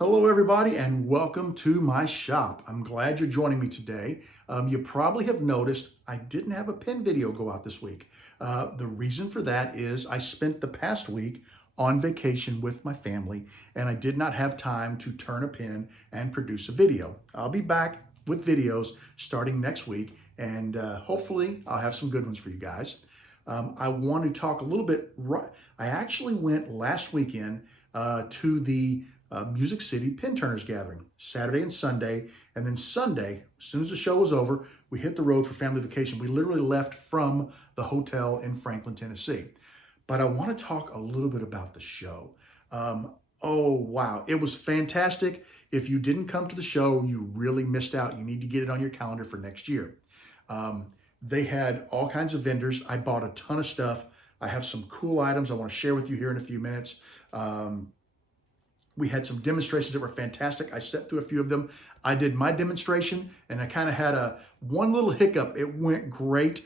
Hello, everybody, and welcome to my shop. I'm glad you're joining me today. You probably have noticed I didn't have a pin video go out this week. The reason for that is I spent the past week on vacation with my family, and I did not have time to turn a pin and produce a video. I'll be back with videos starting next week, and hopefully I'll have some good ones for you guys. I want to talk a little bit. I actually went last weekend to the Music City Pin Turners Gathering, Saturday and Sunday. And then Sunday, as soon as the show was over, we hit the road for family vacation. We literally left from the hotel in Franklin, Tennessee. But I want to talk a little bit about the show. Oh, wow. It was fantastic. If you didn't come to the show, you really missed out. You need to get it on your calendar for next year. They had all kinds of vendors. I bought a ton of stuff. I have some cool items I want to share with you here in a few minutes. We had some demonstrations that were fantastic. I sat through a few of them. I did my demonstration and I kind of had one little hiccup. It went great.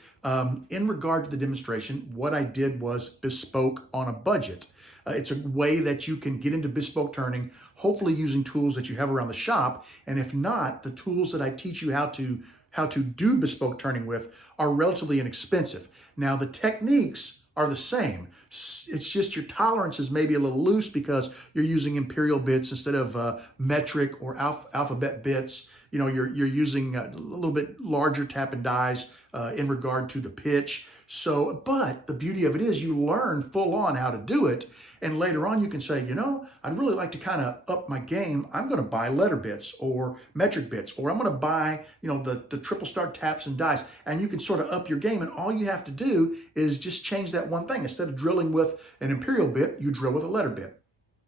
In regard to the demonstration, what I did was bespoke on a budget. It's a way that you can get into bespoke turning, hopefully using tools that you have around the shop. And if not, the tools that I teach you how to do bespoke turning with are relatively inexpensive. Now, the techniques are the same. It's just your tolerance is maybe a little loose because you're using imperial bits instead of metric or alphabet bits. You know, you're using a little bit larger tap and dies in regard to the pitch. So, but the beauty of it is you learn full on how to do it. And later on you can say, you know, I'd really like to kind of up my game. I'm going to buy letter bits or metric bits, or I'm going to buy, you know, the triple star taps and dies. And you can sort of up your game. And all you have to do is just change that one thing. Instead of drilling with an imperial bit, you drill with a letter bit.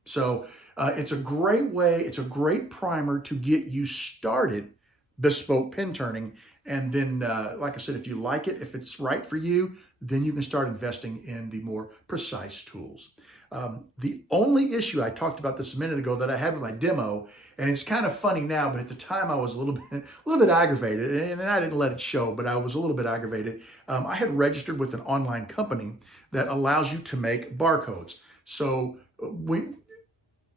So it's a great way, it's a great primer to get you started bespoke pin turning. And then, like I said, if you like it, if it's right for you, then you can start investing in the more precise tools. The only issue, I talked about this a minute ago, that I had with my demo, and it's kind of funny now, but at the time I was a little bit aggravated, and I didn't let it show, but I was a little bit aggravated. I had registered with an online company that allows you to make barcodes. So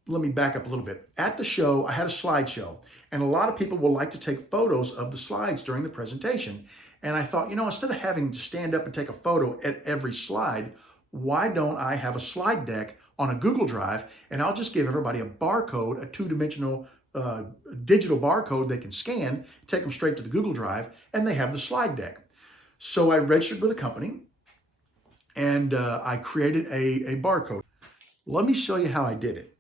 let me back up a little bit. At the show, I had a slideshow, and a lot of people will like to take photos of the slides during the presentation. And I thought, you know, instead of having to stand up and take a photo at every slide, why don't I have a slide deck on a Google Drive, and I'll just give everybody a barcode, a two-dimensional digital barcode they can scan, take them straight to the Google Drive, and they have the slide deck. So I registered with a company, and I created a barcode. Let me show you how I did it.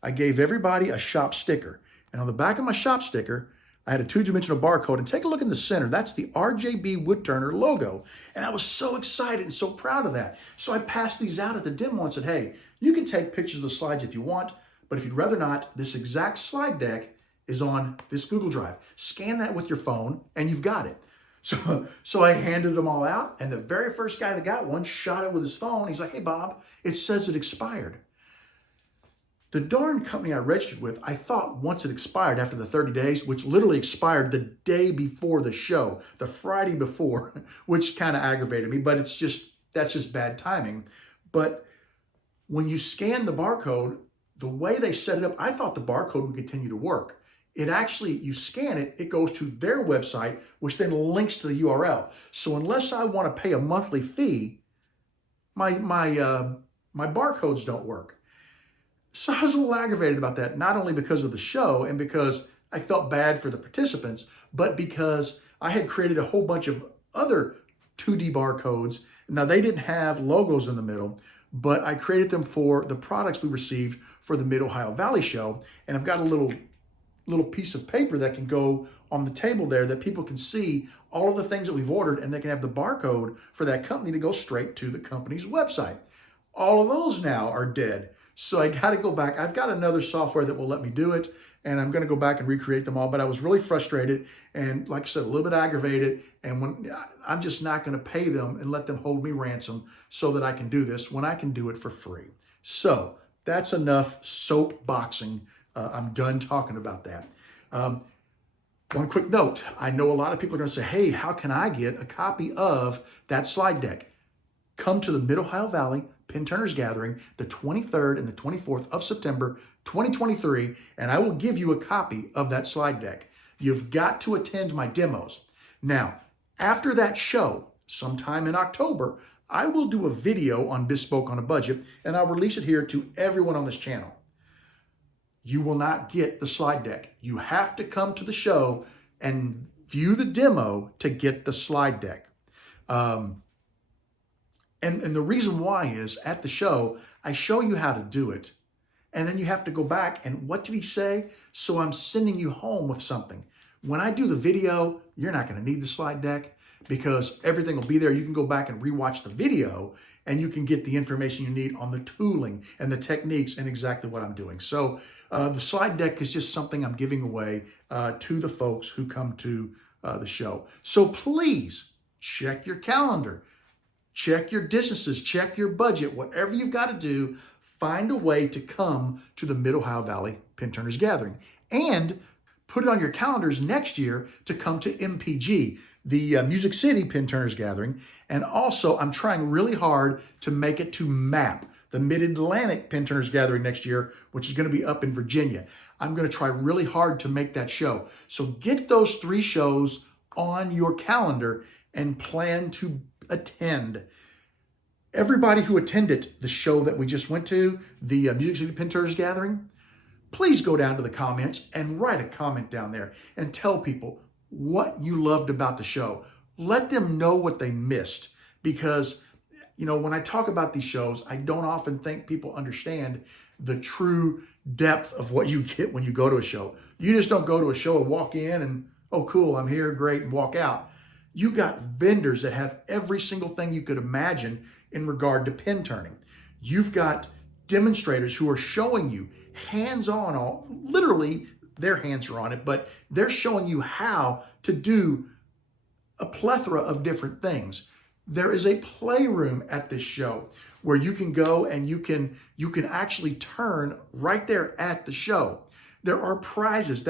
I gave everybody a shop sticker. And on the back of my shop sticker, I had a two-dimensional barcode. And take a look in the center. That's the RJB Woodturner logo. And I was so excited and so proud of that. So I passed these out at the demo and said, hey, you can take pictures of the slides if you want, but if you'd rather not, this exact slide deck is on this Google Drive. Scan that with your phone and you've got it. So I handed them all out, and the very first guy that got one shot it with his phone. He's like, hey, Bob, it says it expired. The darn company I registered with, I thought once it expired after the 30 days, which literally expired the day before the show, the Friday before, which kind of aggravated me, but that's just bad timing. But when you scan the barcode, the way they set it up, I thought the barcode would continue to work. It actually, you scan it, it goes to their website, which then links to the URL. So unless I want to pay a monthly fee, my barcodes don't work. So I was a little aggravated about that, not only because of the show and because I felt bad for the participants, but because I had created a whole bunch of other 2D barcodes. Now, they didn't have logos in the middle, but I created them for the products we received for the Mid-Ohio Valley show. And I've got a little piece of paper that can go on the table there that people can see all of the things that we've ordered, and they can have the barcode for that company to go straight to the company's website. All of those now are dead. So I got to go back. I've got another software that will let me do it, and I'm going to go back and recreate them all. But I was really frustrated and, like I said, a little bit aggravated. And when I'm just not going to pay them and let them hold me ransom so that I can do this when I can do it for free. So that's enough soap boxing. I'm done talking about that. One quick note. I know a lot of people are going to say, hey, how can I get a copy of that slide deck? Come to the Mid-Ohio Valley Pin Turners Gathering, the 23rd and the 24th of September, 2023, and I will give you a copy of that slide deck. You've got to attend my demos. Now, after that show, sometime in October, I will do a video on Bespoke on a Budget, and I'll release it here to everyone on this channel. You will not get the slide deck. You have to come to the show and view the demo to get the slide deck. And the reason why is, at the show, I show you how to do it, and then you have to go back and what did he say? So I'm sending you home with something. When I do the video, you're not going to need the slide deck because everything will be there. You can go back and rewatch the video and you can get the information you need on the tooling and the techniques and exactly what I'm doing. So the slide deck is just something I'm giving away to the folks who come to the show. So please check your calendar, check your distances, check your budget, whatever you've got to do, find a way to come to the Mid-Ohio Valley Pin Turners Gathering and put it on your calendars next year to come to MPG, the Music City Pin Turners Gathering. And also, I'm trying really hard to make it to MAP, the Mid-Atlantic Pin Turners Gathering next year, which is going to be up in Virginia. I'm going to try really hard to make that show. So get those 3 shows on your calendar and plan to attend. Everybody who attended the show that we just went to, the Music City Pin Turners Gathering, please go down to the comments and write a comment down there and tell people what you loved about the show. Let them know what they missed because, you know, when I talk about these shows, I don't often think people understand the true depth of what you get when you go to a show. You just don't go to a show and walk in and, oh, cool, I'm here, great, and walk out. You got vendors that have every single thing you could imagine in regard to pin turning. You've got demonstrators who are showing you hands-on, literally their hands are on it, but they're showing you how to do a plethora of different things. There is a playroom at this show where you can go and you can actually turn right there at the show. There are prizes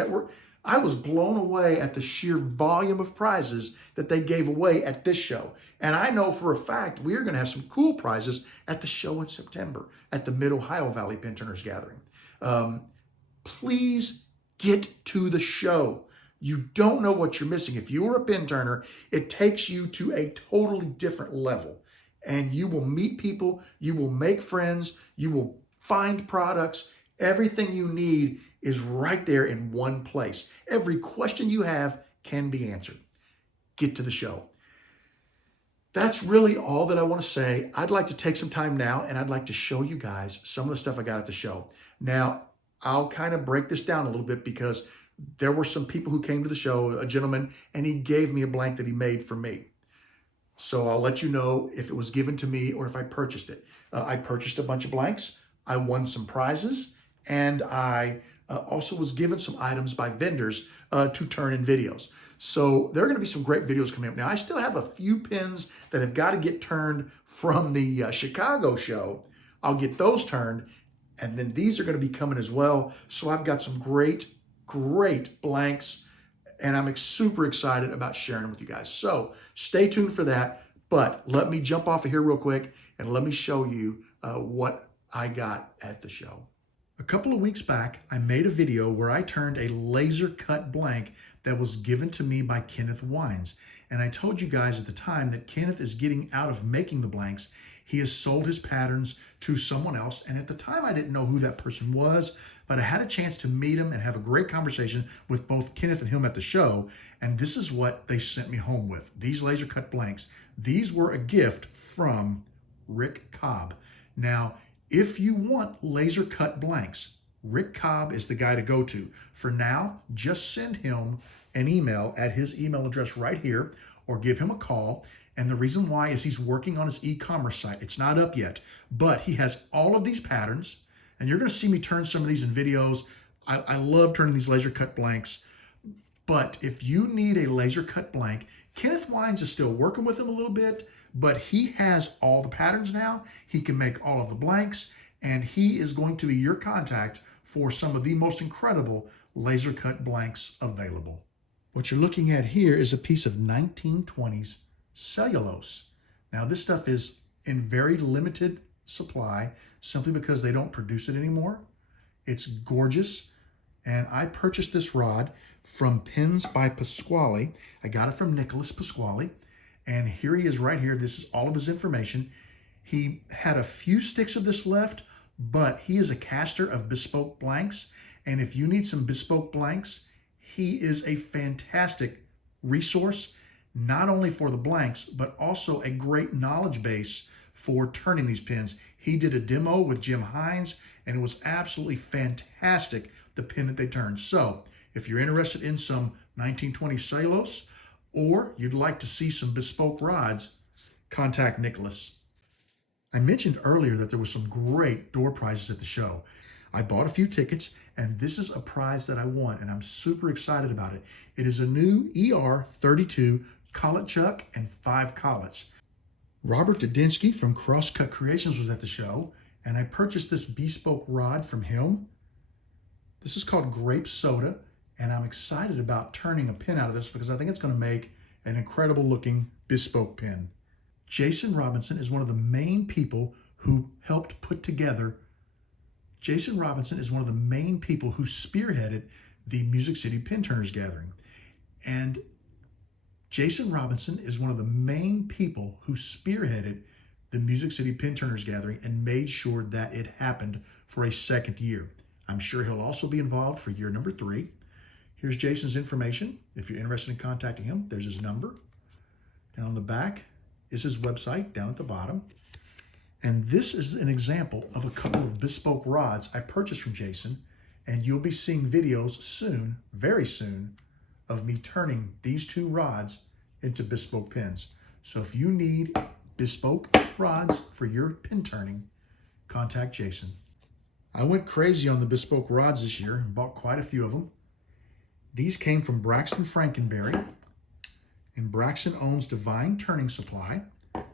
I was blown away at the sheer volume of prizes that they gave away at this show. And I know for a fact we're going to have some cool prizes at the show in September at the Mid-Ohio Valley Pin Turners Gathering. Please get to the show. You don't know what you're missing. If you are a pin turner, it takes you to a totally different level. And you will meet people, you will make friends, you will find products. Everything you need is right there in one place. Every question you have can be answered. Get to the show. That's really all that I want to say. I'd like to take some time now and I'd like to show you guys some of the stuff I got at the show. Now, I'll kind of break this down a little bit because there were some people who came to the show, a gentleman, and he gave me a blank that he made for me. So I'll let you know if it was given to me or if I purchased it. I purchased a bunch of blanks. I won some prizes, and I also was given some items by vendors to turn in videos. So there are going to be some great videos coming up. Now, I still have a few pins that have got to get turned from the Chicago show. I'll get those turned, and then these are going to be coming as well. So I've got some great blanks, and I'm super excited about sharing them with you guys. So stay tuned for that, but let me jump off of here real quick and let me show you what I got at the show. A couple of weeks back, I made a video where I turned a laser cut blank that was given to me by Kenneth Hines. And I told you guys at the time that Kenneth is getting out of making the blanks. He has sold his patterns to someone else. And at the time, I didn't know who that person was, but I had a chance to meet him and have a great conversation with both Kenneth and him at the show. And this is what they sent me home with. These laser cut blanks. These were a gift from Rick Cobb. Now, if you want laser cut blanks, Rick Cobb is the guy to go to. For now, just send him an email at his email address right here or give him a call. And the reason why is he's working on his e-commerce site. It's not up yet, but he has all of these patterns. And you're going to see me turn some of these in videos. I love turning these laser cut blanks. But if you need a laser cut blank, Kenneth Hines is still working with him a little bit, but he has all the patterns now. He can make all of the blanks, and he is going to be your contact for some of the most incredible laser cut blanks available. What you're looking at here is a piece of 1920s cellulose. Now, this stuff is in very limited supply simply because they don't produce it anymore. It's gorgeous. And I purchased this rod from Pins by Pasquale. I got it from Nicholas Pasquale. And here he is right here. This is all of his information. He had a few sticks of this left, but he is a caster of bespoke blanks. And if you need some bespoke blanks, he is a fantastic resource, not only for the blanks, but also a great knowledge base for turning these pins. He did a demo with Jim Hines, and it was absolutely fantastic, the pin that they turned. So if you're interested in some 1920 cellulose, or you'd like to see some bespoke rods, contact Nicholas. I mentioned earlier that there was some great door prizes at the show. I bought a few tickets, and this is a prize that I won, and I'm super excited about it. It is a new ER32 collet chuck and 5 collets. Robert Dudinsky from Crosscut Creations was at the show, and I purchased this bespoke rod from him. This is called Grape Soda, and I'm excited about turning a pin out of this because I think it's going to make an incredible looking bespoke pin. Jason Robinson is one of the main people who helped put together. Jason Robinson is one of the main people who spearheaded the Music City Pin Turners Gathering. And Jason Robinson is one of the main people who spearheaded the Music City Pin Turners Gathering and made sure that it happened for a second year. I'm sure he'll also be involved for year number 3. Here's Jason's information. If you're interested in contacting him, there's his number. And on the back is his website down at the bottom. And this is an example of a couple of bespoke rods I purchased from Jason, and you'll be seeing videos soon, very soon, of me turning these 2 rods into bespoke pins. So if you need bespoke rods for your pin turning, contact Jason. I went crazy on the bespoke rods this year and bought quite a few of them. These came from Braxton Frankenberry, and Braxton owns Divine Turning Supply.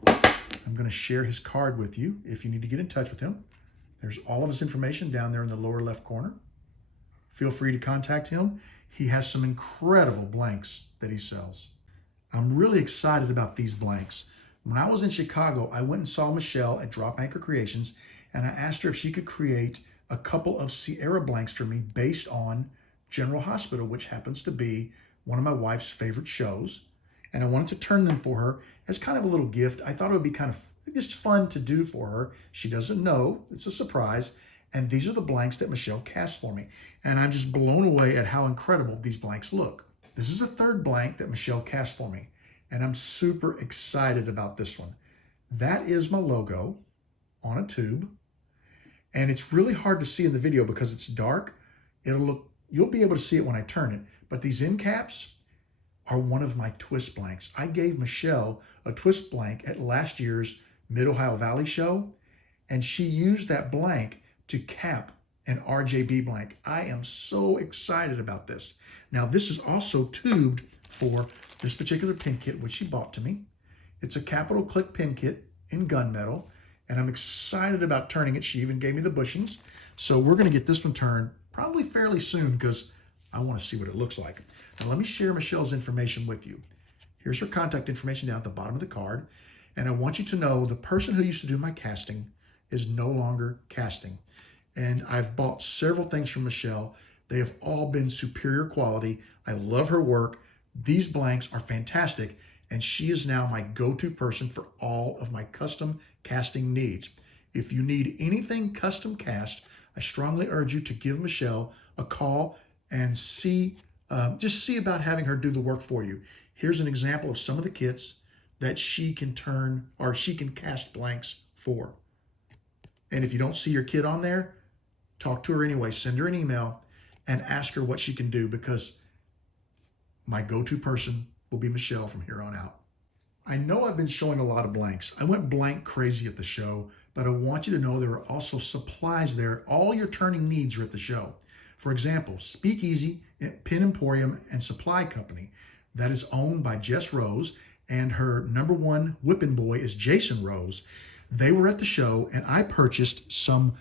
I'm going to share his card with you if you need to get in touch with him. There's all of his information down there in the lower left corner. Feel free to contact him. He has some incredible blanks that he sells. I'm really excited about these blanks. When I was in Chicago, I went and saw Michelle at Drop Anchor Creations, and I asked her if she could create a couple of Sierra blanks for me based on General Hospital, which happens to be one of my wife's favorite shows. And I wanted to turn them for her as kind of a little gift. I thought it would be kind of just fun to do for her. She doesn't know. It's a surprise. And these are the blanks that Michelle cast for me. And I'm just blown away at how incredible these blanks look. This is a 3rd blank that Michelle cast for me. And I'm super excited about this one. That is my logo on a tube. And it's really hard to see in the video because it's dark. You'll be able to see it when I turn it. But these end caps are one of my twist blanks. I gave Michelle a twist blank at last year's Mid-Ohio Valley show, and she used that blank to cap an RJB blank. I am so excited about this. Now, this is also tubed for this particular pin kit, which she bought to me. It's a Capital Click pin kit in gunmetal, and I'm excited about turning it. She even gave me the bushings. So we're going to get this one turned probably fairly soon because I want to see what it looks like. Now, let me share Michelle's information with you. Here's her contact information down at the bottom of the card. And I want you to know the person who used to do my casting is no longer casting. And I've bought several things from Michelle. They have all been superior quality. I love her work. These blanks are fantastic. And she is now my go-to person for all of my custom casting needs. If you need anything custom cast, I strongly urge you to give Michelle a call and just see about having her do the work for you. Here's an example of some of the kits that she can turn or she can cast blanks for. And if you don't see your kit on there, talk to her anyway. Send her an email and ask her what she can do, because my go-to person will be Michelle from here on out. I know I've been showing a lot of blanks. I went blank crazy at the show, but I want you to know there are also supplies there. All your turning needs are at the show. For example, Speakeasy, Pin Emporium, and Supply Company, that is owned by Jess Rose, and her #1 whipping boy is Jason Rose. They were at the show, and I purchased some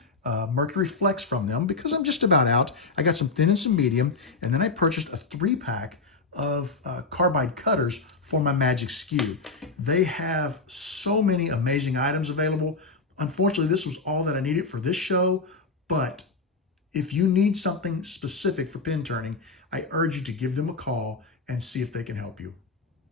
Mercury Flex from them because I'm just about out. I got some thin and some medium, and then I purchased a 3-pack of carbide cutters for my Magic SKU. They have so many amazing items available. Unfortunately, this was all that I needed for this show, but if you need something specific for pin turning, I urge you to give them a call and see if they can help you.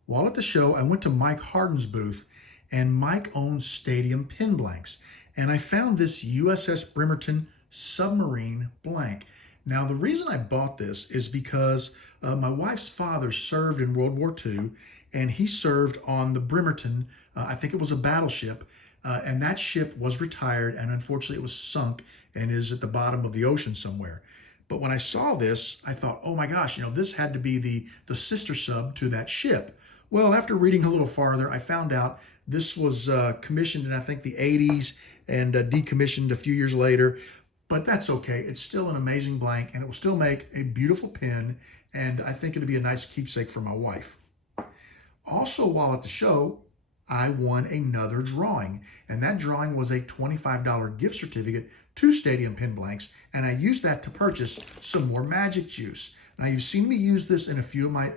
While at the show, I went to Mike Hardin's booth, and Mike owns Stadium pin blanks. And I found this USS Bremerton submarine blank. Now, the reason I bought this is because my wife's father served in World War II, and he served on the Bremerton. I think it was a battleship, and that ship was retired, and unfortunately it was sunk and is at the bottom of the ocean somewhere. But when I saw this, I thought, oh my gosh, this had to be the sister sub to that ship. Well, after reading a little farther, I found out this was commissioned in, I think, the 80s and decommissioned a few years later. But that's okay. It's still an amazing blank, and it will still make a beautiful pin, and I think it'll be a nice keepsake for my wife. Also, while at the show, I won another drawing, and that drawing was a $25 gift certificate to Stadium Pin Blanks, and I used that to purchase some more magic juice. Now, you've seen me use this in a few of my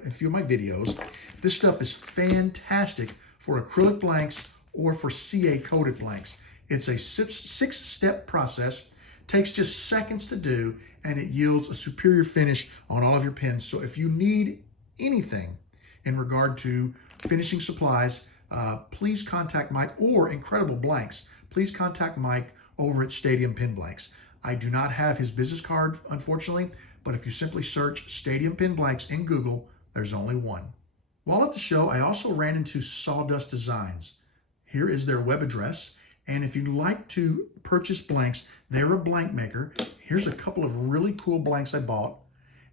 videos. This stuff is fantastic for acrylic blanks or for CA coated blanks. It's a six-step process, takes just seconds to do, and it yields a superior finish on all of your pins. So if you need anything in regard to finishing supplies, please contact Mike, or Incredible Blanks. Please contact Mike over at Stadium Pin Blanks. I do not have his business card, unfortunately, but if you simply search Stadium Pin Blanks in Google, there's only one. While at the show, I also ran into Sawdust Designs. Here is their web address, and if you'd like to purchase blanks, they're a blank maker. Here's a couple of really cool blanks I bought,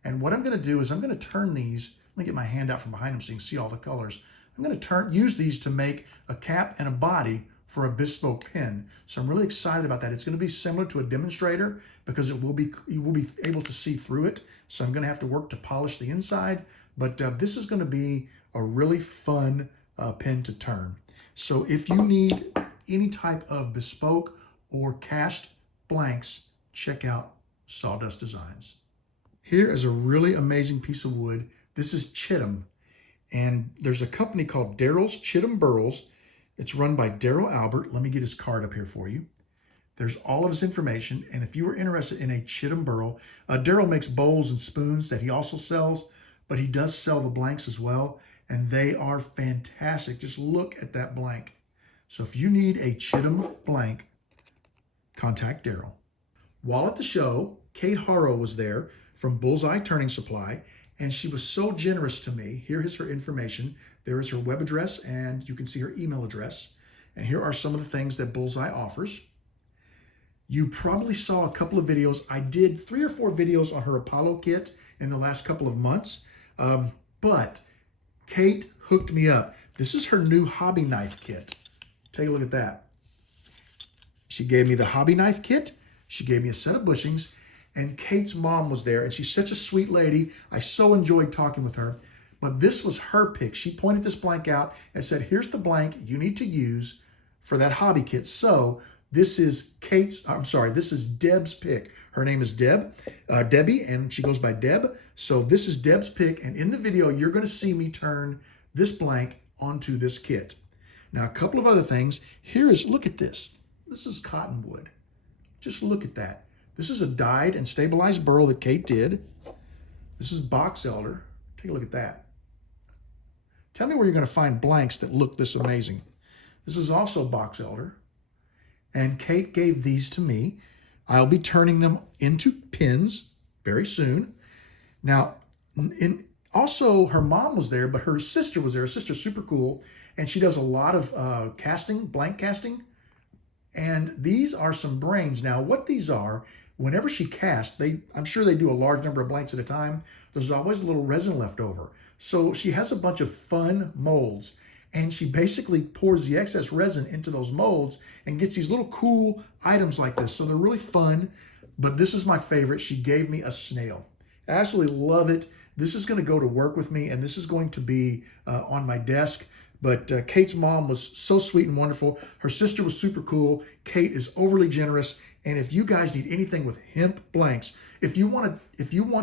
and what I'm going to do is I'm going to turn these. Let me get my hand out from behind them so you can see all the colors. I'm going to use these to make a cap and a body for a bespoke pin. So I'm really excited about that. It's going to be similar to a demonstrator because you will be able to see through it. So I'm going to have to work to polish the inside, but this is going to be a really fun pin to turn. So if you need any type of bespoke or cast blanks, check out Sawdust Designs. Here is a really amazing piece of wood. This is chittam. And there's a company called Daryl's Chittam Burls. It's run by Daryl Albert. Let me get his card up here for you. There's all of his information. And if you are interested in a chittam burl, Daryl makes bowls and spoons that he also sells, but he does sell the blanks as well. And they are fantastic. Just look at that blank. So if you need a chittam blank, contact Daryl. While at the show, Kate Harrow was there from Bullseye Turning Supply, and she was so generous to me. Here is her information. There is her web address, and you can see her email address. And here are some of the things that Bullseye offers. You probably saw a couple of videos. I did 3 or 4 videos on her Apollo kit in the last couple of months, but Kate hooked me up. This is her new hobby knife kit. Take a look at that. She gave me the hobby knife kit. She gave me a set of bushings. And Kate's mom was there, and she's such a sweet lady. I so enjoyed talking with her. But this was her pick. She pointed this blank out and said, here's the blank you need to use for that hobby kit. So this is this is Deb's pick. Her name is Debbie, and she goes by Deb. So this is Deb's pick, and in the video, you're going to see me turn this blank onto this kit. Now, a couple of other things. Look at this. This is cottonwood. Just look at that. This is a dyed and stabilized burl that Kate did. This is box elder. Take a look at that. Tell me where you're going to find blanks that look this amazing. This is also box elder. And Kate gave these to me. I'll be turning them into pins very soon. Now, also her mom was there, but her sister was there. Her sister's super cool, and she does a lot of casting, blank casting. And these are some brains. Now, what these are, whenever she casts, I'm sure they do a large number of blanks at a time. There's always a little resin left over. So she has a bunch of fun molds, and she basically pours the excess resin into those molds and gets these little cool items like this. So they're really fun, but this is my favorite. She gave me a snail. I absolutely love it. This is going to go to work with me, and this is going to be on my desk. But Kate's mom was so sweet and wonderful. Her sister was super cool. Kate is overly generous. And if you guys need anything with hemp blanks, if you want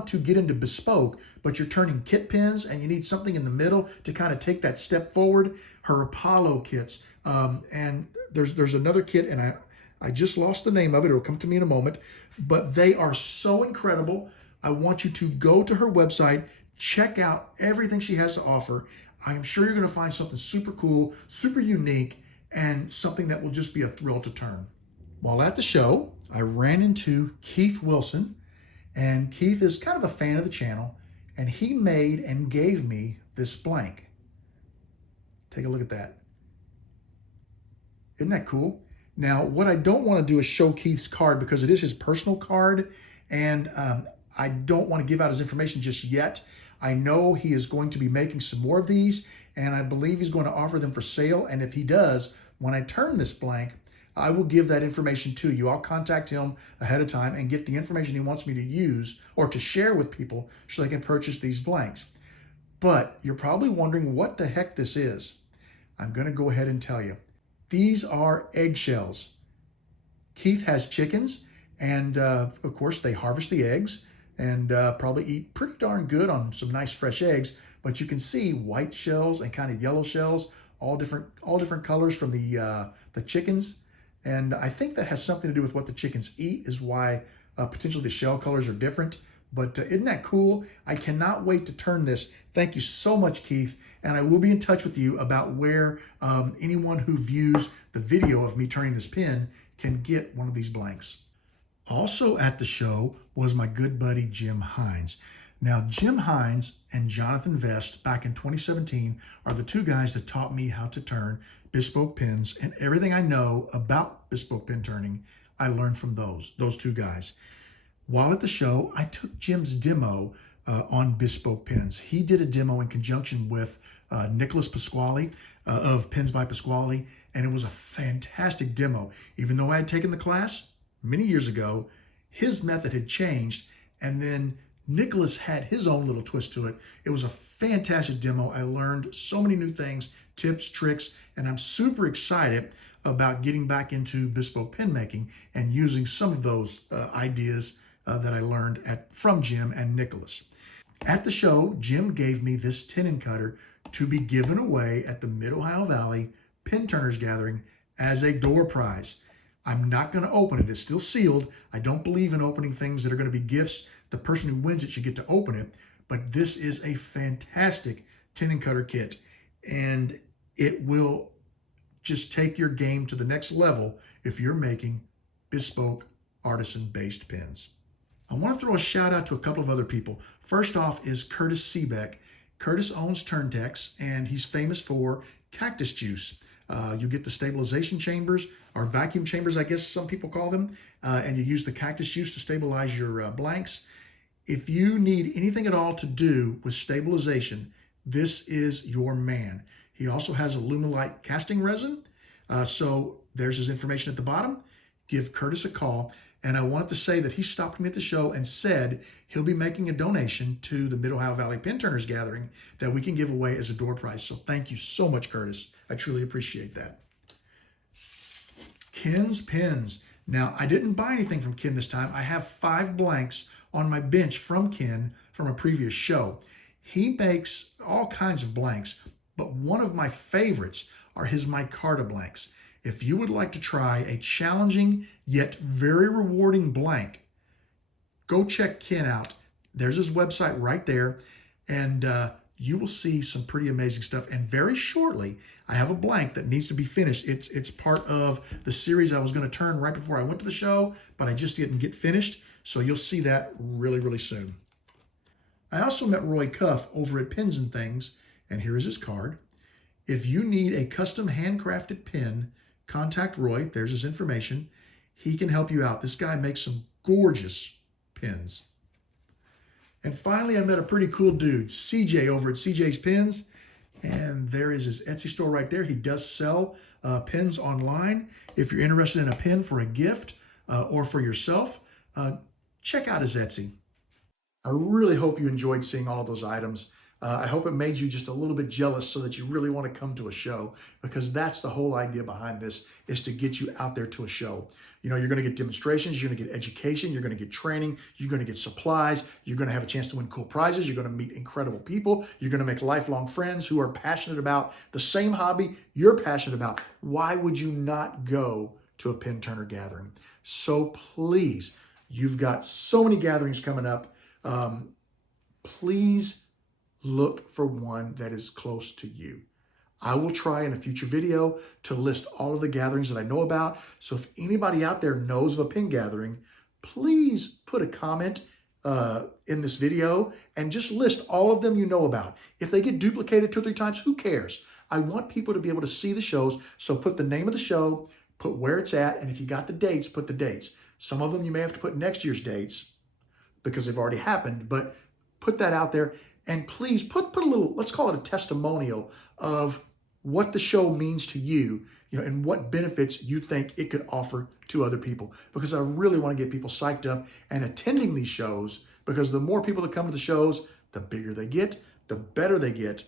to get into bespoke, but you're turning kit pins and you need something in the middle to kind of take that step forward, her Apollo kits. And there's another kit, and I just lost the name of it. It'll come to me in a moment. But they are so incredible. I want you to go to her website, check out everything she has to offer. I'm sure you're going to find something super cool, super unique, and something that will just be a thrill to turn. While at the show, I ran into Keith Wilson, and Keith is kind of a fan of the channel, and he made and gave me this blank. Take a look at that. Isn't that cool? Now, what I don't want to do is show Keith's card because it is his personal card, and I don't want to give out his information just yet. I know he is going to be making some more of these, and I believe he's going to offer them for sale. And if he does, when I turn this blank, I will give that information to you. I'll contact him ahead of time and get the information he wants me to use or to share with people so they can purchase these blanks. But you're probably wondering what the heck this is. I'm going to go ahead and tell you. These are eggshells. Keith has chickens, and of course they harvest the eggs and probably eat pretty darn good on some nice fresh eggs. But you can see white shells and kind of yellow shells, all different colors from the chickens. And I think that has something to do with what the chickens eat, is why potentially the shell colors are different. But isn't that cool? I cannot wait to turn this. Thank you so much, Keith. And I will be in touch with you about where anyone who views the video of me turning this pin can get one of these blanks. Also at the show was my good buddy, Jim Hines. Now, Jim Hines and Jonathan Vest back in 2017 are the two guys that taught me how to turn bespoke pins, and everything I know about bespoke pin turning, I learned from those two guys. While at the show, I took Jim's demo on bespoke pins. He did a demo in conjunction with Nicholas Pasquale of Pins by Pasquale, and it was a fantastic demo. Even though I had taken the class many years ago, his method had changed, and then Nicholas had his own little twist to it. It was a fantastic demo. I learned so many new things, tips, tricks, and I'm super excited about getting back into bespoke pin making and using some of those ideas that I learned from Jim and Nicholas. At the show, Jim gave me this tenon cutter to be given away at the Mid-Ohio Valley Pin Turners Gathering as a door prize. I'm not going to open it. It's still sealed. I don't believe in opening things that are going to be gifts. The person who wins it should get to open it. But this is a fantastic tenon cutter kit, and it will just take your game to the next level if you're making bespoke artisan-based pins. I want to throw a shout out to a couple of other people. First off is Curtis Seebeck. Curtis owns Turntex, and he's famous for cactus juice. You get the stabilization chambers, or vacuum chambers, I guess some people call them, and you use the cactus juice to stabilize your blanks. If you need anything at all to do with stabilization, this is your man. He also has Aluminite casting resin. So there's his information at the bottom. Give Curtis a call. And I wanted to say that he stopped me at the show and said he'll be making a donation to the Mid-Ohio Valley Pin Turners Gathering that we can give away as a door prize. So thank you so much, Curtis. I truly appreciate that. Ken's Pins. Now, I didn't buy anything from Ken this time. I have 5 blanks on my bench from Ken from a previous show. He makes all kinds of blanks, but one of my favorites are his micarta blanks. If you would like to try a challenging yet very rewarding blank, go check Ken out. There's his website right there, and you will see some pretty amazing stuff. And very shortly, I have a blank that needs to be finished. It's part of the series I was going to turn right before I went to the show, but I just didn't get finished. So you'll see that really, really soon. I also met Roy Cuff over at Pins and Things, and here is his card. If you need a custom handcrafted pin, contact Roy. There's his information. He can help you out. This guy makes some gorgeous pins. And finally, I met a pretty cool dude, CJ over at CJ's Pins. And there is his Etsy store right there. He does sell pins online. If you're interested in a pin for a gift or for yourself, check out his Etsy. I really hope you enjoyed seeing all of those items. I hope it made you just a little bit jealous so that you really want to come to a show, because that's the whole idea behind this, is to get you out there to a show. You know, you're going to get demonstrations, you're going to get education, you're going to get training, you're going to get supplies, you're going to have a chance to win cool prizes, you're going to meet incredible people, you're going to make lifelong friends who are passionate about the same hobby you're passionate about. Why would you not go to a pin turner gathering. So please, you've got so many gatherings coming up. Please look for one that is close to you. I will try in a future video to list all of the gatherings that I know about. So if anybody out there knows of a pin gathering, please put a comment in this video and just list all of them you know about. If they get duplicated 2 or 3 times, who cares? I want people to be able to see the shows. So put the name of the show, put where it's at, and if you got the dates, put the dates. Some of them you may have to put next year's dates because they've already happened, but put that out there. And please put a little, let's call it a testimonial of what the show means to you, and what benefits you think it could offer to other people. Because I really want to get people psyched up and attending these shows, because the more people that come to the shows, the bigger they get, the better they get.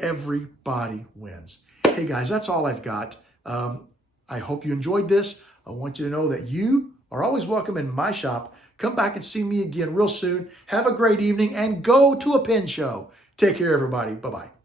Everybody wins. Hey guys, that's all I've got. I hope you enjoyed this. I want you to know that you are always welcome in my shop. Come back and see me again real soon. Have a great evening and go to a pin show. Take care, everybody. Bye-bye.